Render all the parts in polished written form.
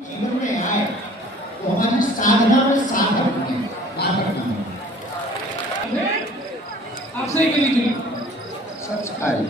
जीवन में आए तो हमारी साधना में साधक बने, नाटक बने। आपसे ही मिली थी संस्कारी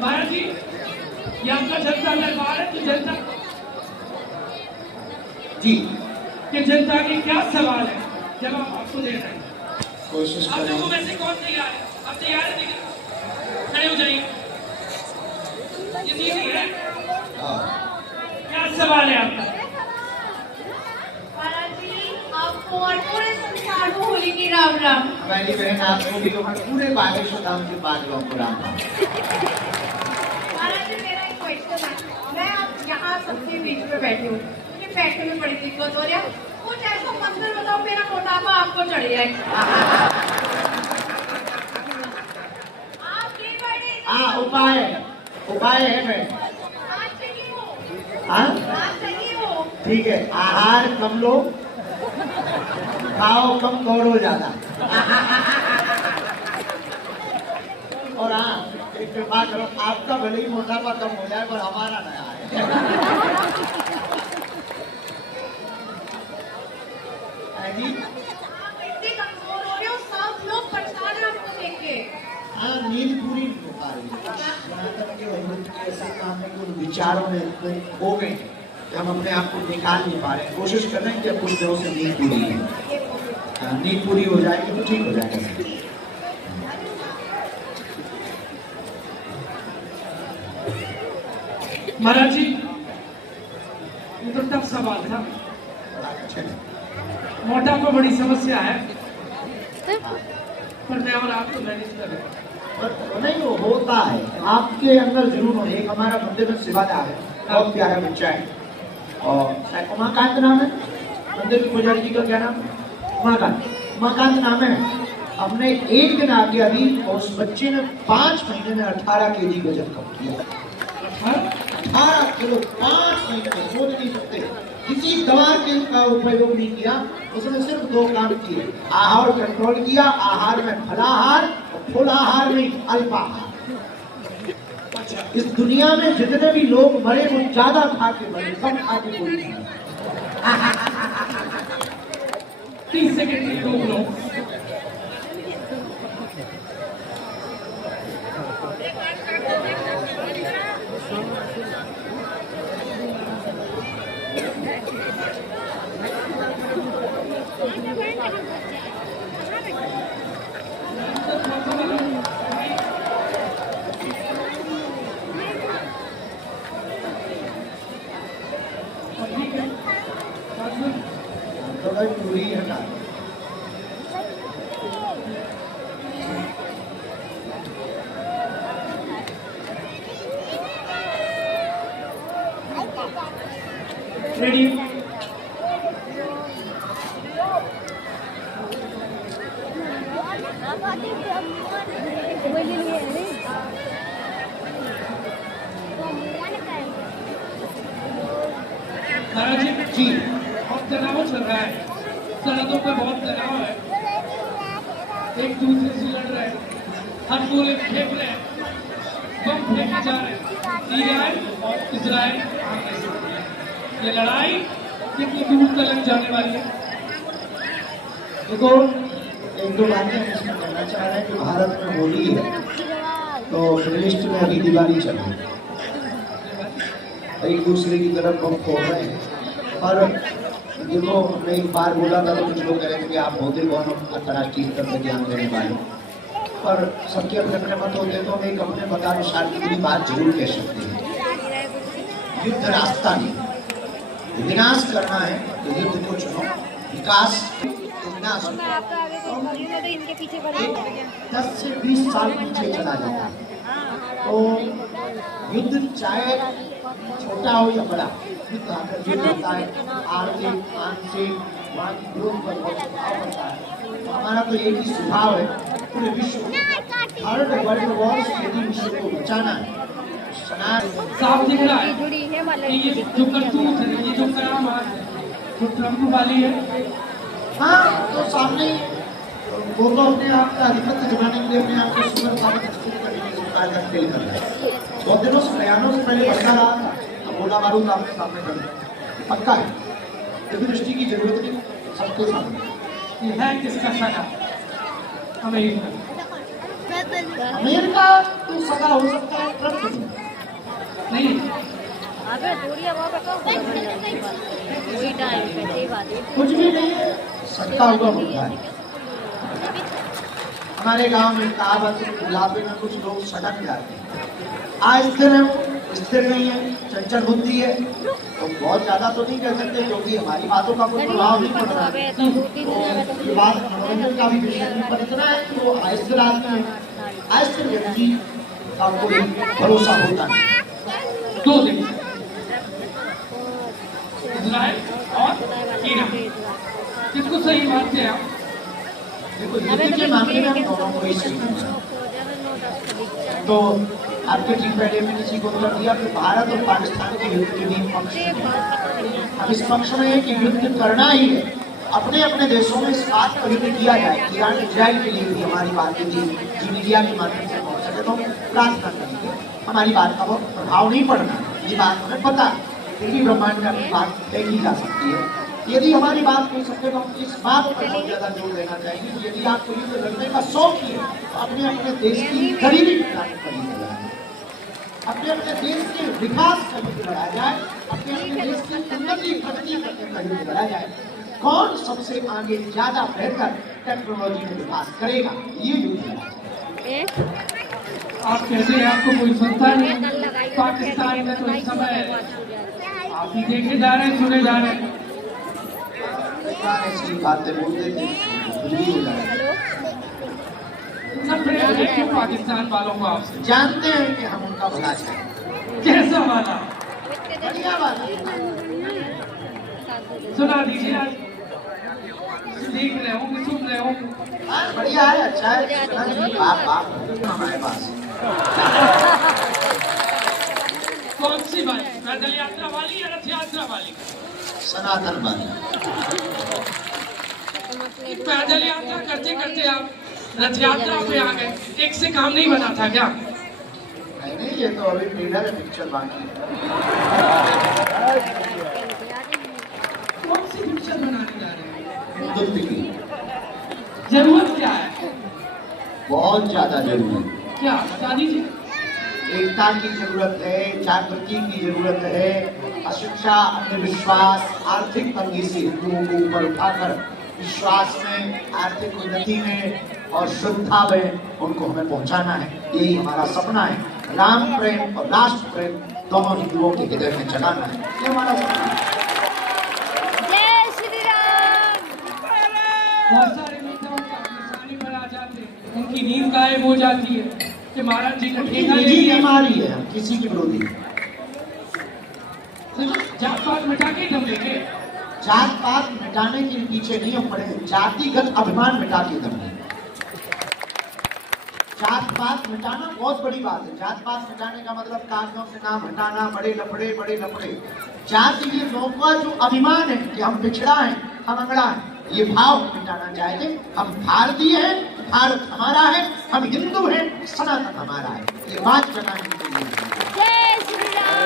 महाराज जी, ये आपका जनता दरबार है। तो जनता जी कि जनता की क्या सवाल है, जवाब आपको देना है। कोशिश आप लोगों करें। में से कौन तैयार है? आप तैयार है? देखिए, खड़े हो जाइए। ये सीधी है। क्या सवाल है आपका? महाराज जी, आपको और पूरे संसार को होली की राम राम। हमारी बहन आपको भी तो पूरे बागेश्वर धाम के बादलों को राम राम। महाराज जी, मेरा एक क्वेश्चन है। मैं अब यहाँ सबसे बीच में बैठी हूँ, मुझे बैठने में बड़ी दिक्कत हो रही है। कुछ ऐसा मंत्र बताओ मेरा मोटापा आपको चढ़ जाए। आप भी बड़ी हाँ, उपाय उपाय है मैं। आज सही हो, हाँ आज सही हो। ठीक है, आहार कम लो, खाओ कम, दौड़ो ज्यादा। और हाँ, एक कृपा करो, आपका भले ही मोटापा कम हो जाए पर हमारा नया है जी। आप इतने कमजोर हो रहे हो, सब लोग परेशान हैं आपको देख के। हाँ, नींद पूरी नहीं हो पा रही है। यहाँ तक कि अमृत के ऐसे काम में कुछ विचारों में इतने हो गए कि हम अपने आप को निकाल नहीं पा रहे हैं। कोशिश कर रहे हैं कि अब कुछ दिनों से नींद पूरी है। हाँ, नींद पूरी हो जाएगी तो ठीक हो जाएगा। महाराज जी, ये तो टफ सवाल था। बड़ा अच्छा है। मोटापा बड़ी समस्या है, पर मैं और आप तो मैनेज कर रहे हैं। पर नहीं, वो होता है आपके अंदर जरूर हो। एक हमारा मंदिर में सेवादार है, बहुत प्यारा बच्चा है और शायद उमाकांत नाम है मंदिर के पुजारी जी का। क्या नाम? उमाकांत नाम है। हमने एक दिन आगे अभी और उस बच्चे ने 5 महीने में 18 केजी वजन कम किया। 18 किलो 5 महीने में, सोच नहीं सकते। किसी दवा के का उपयोग नहीं किया, उसने सिर्फ 2 काम किए। आहार कंट्रोल किया, आहार में फलाहार और फुलाहार में अल्पाहार। इस दुनिया में जितने भी लोग मरे वो ज्यादा खा के मरे, कम खा के कोई नहीं। 30 सेकंड के लिए रोक लो। थोड़ा दूरी हटा। रेडी? महाराज जी, बहुत तनाव चल रहा है, सड़कों पे बहुत तनाव है, एक दूसरे से लड़ रहे हैं, हर गोले फेंक रहे हैं, बम फेंके जा रहे हैं। ईरान और इजराइल आमने सामने हैं। ये लड़ाई कितनी दूर तक जाने वाली है? देखो, एक दो बातें हम इसमें कहना चाह रहे हैं कि भारत में होली है तो मिडिल ईस्ट में अभी दिवाली चल रही है, एक दूसरे की तरफ बम फोड़ रहे हैं। और देखो, मैं एक बार बोला था तो कुछ लोग कह रहे थे कि आप होते कौन अंतर्राष्ट्रीय स्तर पर ध्यान देने वाले, पर सबके अपने अपने मत होते हैं। तो हम एक अपने मतानुसार की बात जरूर कह सकते हैं। युद्ध रास्ता नहीं, विनाश करना है तो युद्ध को चुनो, विकास तो विनाश होगा। इनके पीछे 10 से 20 साल पीछे चला जाता है। तो युद्ध चाहे छोटा हो या बड़ा, युद्ध आकर युद्ध होता है। आर्थिक, मानसिक, मानसिक ग्रोथ पर बहुत प्रभाव पड़ता है। तो हमारा तो एक ही सुझाव है पूरे विश्व को, भारत वर्ल्ड वॉर से यदि विश्व को बचाना है, साफ दिख रहा है कि ये जो करतूत है, ये जो करामात है, जो ट्रम्प वाली है। हाँ, तो सामने वो तो अपने आप का अधिपत्य जमाने के लिए अपने आप को सुंदर साबित करने की आज तक फेल कर रहा है। बहुत दिनों से बयानों से पहले बढ़ता रहा था, अब गोला बारूद आपके सामने कर दिया, पक्का है। लेकिन दृष्टि की जरूरत नहीं, सबके सामने। ये है किसका सगा? अमेरिका। अमेरिका तो सगा हो सकता है, ट्रंप नहीं, अबे दूरिया वहाँ पे कौन वही टाइम पे सही बात है। कुछ भी नहीं है, सटका हुआ होता है। हमारे गांव में कहावत है, बुढ़ापे में कुछ लोग सटक जाते हैं। आज स्थिर है, वो स्थिर नहीं है, चंचल बुद्धि है, तो बहुत ज्यादा तो नहीं कह सकते, क्योंकि हमारी बातों का कोई प्रभाव नहीं पड़ रहा है। तो 2-3 दिन में तो ये बात मनोरंजन का भी विषय है, पर इतना है कि वो अस्थिर आदमी है, अस्थिर व्यक्ति का कोई भरोसा होता नहीं। 2 दिन इजराइल और ईरान, किसको सही मानते हैं आप? देखो युद्ध के मामले में हम दोनों को ही सही मानते हैं। तो आपके ठीक पहले में किसी को उत्तर दिया कि भारत और पाकिस्तान के युद्ध के भी पक्ष हैं। अब इस पक्ष में है कि युद्ध करना ही है, अपने अपने देशों में इस बात पर युद्ध किया जाए। ईरान इजराइल के लिए भी हमारी बातें थी, जी मीडिया के माध्यम से पहुंच सके तो प्रार्थना करेंगे, हमारी बात का बहुत प्रभाव नहीं पड़ना, ये बात हमें पता है। फिर भी ब्रह्मांड में अपनी बात फेंकी जा सकती है। यदि हमारी बात कोई सके तो हम इस बात पर बहुत ज्यादा जोर देना चाहेंगे कि यदि आपको युद्ध लड़ने का शौक ही है तो अपने अपने देश की गरीबी मिटाने का युद्ध लड़ाएं, अपने अपने देश के विकास का युद्ध लड़ा जाए, अपने अपने देश की उन्नति प्रगति करने का युद्ध लड़ा जाए। कौन सबसे आगे ज्यादा बेहतर टेक्नोलॉजी में विकास करेगा, ये युद्ध लड़ा जाए। आप कहते हैं आपको कोई सुनता नहीं। पाकिस्तान में तो इस समय आप ही देखे जा रहे हैं, सुने जा रहे हैं। ऐसी बातें बोलते थे, कुछ भी हो जाए। नफरत है क्यों पाकिस्तान वालों को आपसे? जानते हैं कि हम उनका भला चाहें, कैसा वाला? बढ़िया बात सुना दीजिए, आज देख रहे होंगे, सुन रहे होंगे। हाँ, बढ़िया है, अच्छा है। सुना दीजिए, आप हमारे पास कौन सी वाली? पैदल यात्रा वाली या रथ यात्रा वाली? सनातन वाली। पैदल यात्रा करते करते आप रथ यात्रा पे आ गए, एक से काम नहीं बना था क्या? नहीं, ये तो अभी ट्रेलर पिक्चर बाकी है। कौन सी पिक्चर बनाने जा रहे हैं? युद्ध की जरूरत क्या है? बहुत ज्यादा जरूरत क्या बता दीजिए। एकता की जरूरत है, जागृति की जरूरत है, अशिक्षा, अंधविश्वास, आर्थिक तंगी से हिंदुओं को ऊपर उठाकर विश्वास में, आर्थिक उन्नति में और श्रद्धा में उनको हमें पहुंचाना है। यही हमारा सपना है। राम प्रेम और राष्ट्र प्रेम दोनों हिंदुओं के हृदय में जगाना है, ये हमारा सपना है। जय श्री राम। बहुत सारे नेताओं का निशानी पर आ जाते हैं, उनकी नींद गायब हो जाती है कि महाराज जी का ठेका ले निजी लिया। बीमारी है, हम किसी की विरोधी नहीं। जात पात मिटा के दम लेंगे। जात पात मिटाने के पीछे नहीं हम पड़े, जातिगत अभिमान मिटा के दम लेंगे। जात पात मिटाना बहुत बड़ी बात है। जात पात मिटाने का मतलब कागजों से नाम हटाना, बड़े लफड़े। जातीय लोगों का जो अभिमान है कि हम पिछड़ा है, हम अंगड़ा है, ये भाव मिटाना चाहते। हम भारतीय हैं, भारत हमारा है, हम हिंदू हैं, सनातन हमारा है, ये बात जगाने के लिए। जय श्री राम।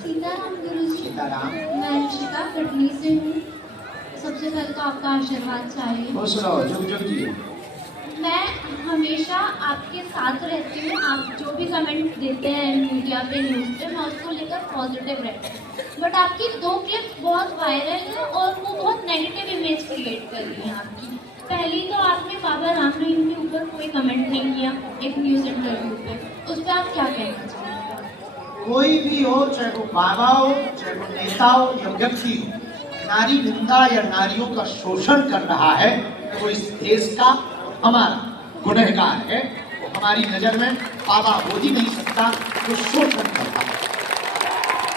सीताराम गुरुजी। सीताराम। मैं ऋषिका कटनी से हूँ। सबसे पहले तो आपका आशीर्वाद चाहिए। खुश रहो, जुग जुग जियो। मैं हमेशा आपके साथ रहती हूँ। आप जो भी कमेंट देते हैं मीडिया पे, न्यूज़ पे, मैं उसको लेकर पॉजिटिव रहती हूँ। बट आपकी 2 क्लिप्स बहुत वायरल है और वो बहुत नेगेटिव इमेज क्रिएट कर रही है आपकी। पहली तो आपने बाबा राम रहीम के ऊपर कोई कमेंट नहीं किया एक न्यूज़ इंटरव्यू पे, उस पर आप क्या कहना चाहेंगे? कोई भी हो, चाहे वो बाबा हो, चाहे वो नेता हो या व्यक्ति हो, नारी निंदा या नारियों का शोषण कर रहा है तो इस देश का हमारा गुनहगार है। वो हमारी नजर में बाबा हो ही नहीं सकता, वो शोषण करता है।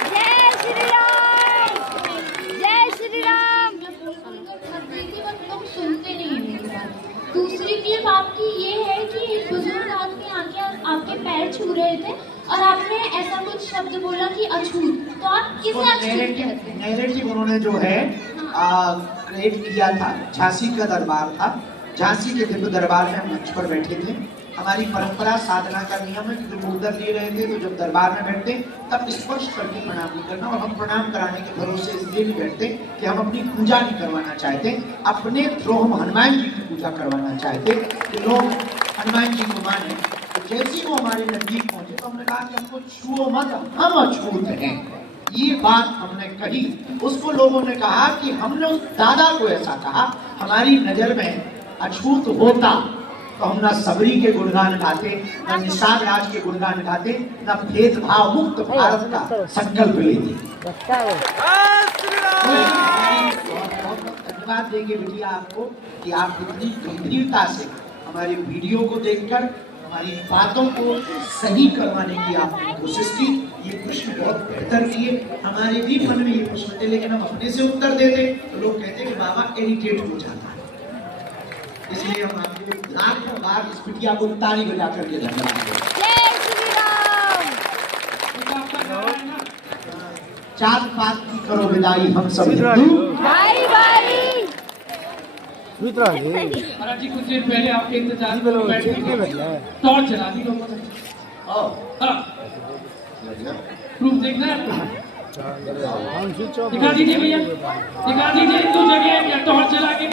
जय श्री राम। जय श्री राम। मैं बोलकर थक गई थी, बट लोग सुनते नहीं हैं मेरी बात। दूसरी क्लिप आपकी ये है कि एक बुजुर्ग आदमी आके आपके पैर छू रहे थे और आपने ऐसा कुछ शब्द बोला कि अछूत, तो आप किसे अछूत कहते हैं? नैरेटिव उन्होंने जो है क्रिएट किया था। झांसी का दरबार था, झांसी के दिव्य दरबार में हम मंच पर बैठे थे। हमारी परंपरा साधना का नियम है कि जब उधर ले रहे थे तो जब दरबार में बैठते तब स्पर्श करके प्रणाम नहीं करना, और हम प्रणाम कराने के भरोसे इसलिए नहीं बैठते कि हम अपनी पूजा नहीं करवाना चाहते, अपने थ्रू हम हनुमान जी की पूजा करवाना चाहते कि लोग हनुमान जी को माने। तो जैसे ही वो हमारे नजदीक पहुंचे तो हमने कहा कि हमको छुओ मत, हम अछूत हैं। ये बात हमने कही, उसको लोगों ने कहा कि हमने उस दादा को ऐसा कहा, हमारी नजर में अछूत होता तो हम ना सबरी के गुणगान गाते, ना निषाद राज के गुणगान गाते, ना भेदभाव मुक्त भारत का संकल्प लेते। धन्यवाद देंगे बिटिया आपको कि आप इतनी गंभीरता से हमारी वीडियो को देखकर हमारी बातों को सही करवाने की आपने कोशिश की। ये प्रश्न बहुत बेहतर किए, हमारे भी मन में ये प्रश्न थे, लेकिन हम अपने से उत्तर देते तो लोग कहते कि बाबा इरिटेट हो जाता है। इसलिए हम आपको लाखों बार इस बिटिया को ताली बजा करके धन्यवाद देते। तो आपका नाम है ना, चार बात की करो विदाई हम सब हिंदू। महाराज जी कुछ देर पहले आपके इंतजार में बैठे थे, टॉर्च जला दी लोगों ने। हाँ, प्रूफ देखना है आपको? दिखा दीजिए भैया, दिखा दीजिए, 2 जगह है क्या टॉर्च जला के?